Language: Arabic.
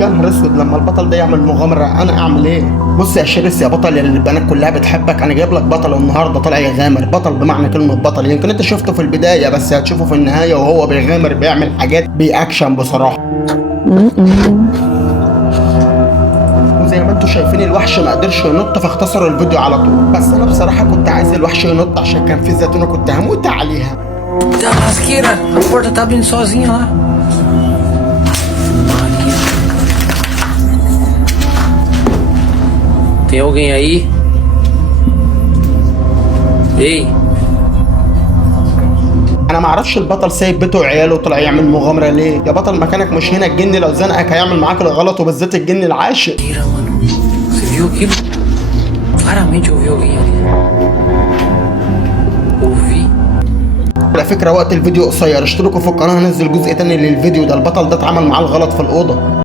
يا نهار اسود، لما البطل ده يعمل مغامره انا اعمل ايه؟ بص يا شرس يا بطل، يا اللي البنات كلها بتحبك، انا جايب لك بطل النهارده طالع يغامر، بطل بمعنى كلمه بطل. يمكن انت شفته في البدايه بس هتشوفه في النهايه وهو بيغامر بيعمل حاجات بأكشن بصراحه. وزي ما انتم شايفين الوحش ما قدرش ينط فاختصروا الفيديو على طول، بس انا بصراحه كنت عايز الوحش ينط عشان كان في زيتونه كنت هموت عليها. Da lasqueira, a porta tá abrindo sozinha lá. Maria. Tem alguém aí? Ei, انا ما اعرفش البطل سايب بيته وعياله وطلع يعمل مغامره ليه؟ يا بطل مكانك مش هنا، الجن لو زنقك هيعمل معاك الغلط وبالذات الجن العاشق. tira, mano. Você viu aquilo? Claramente eu ouvi alguém ali. Ouvi. على فكره وقت الفيديو قصير، اشتركوا في القناه هنزل جزء تاني للفيديو ده، البطل ده اتعمل معاه الغلط في الاوضه.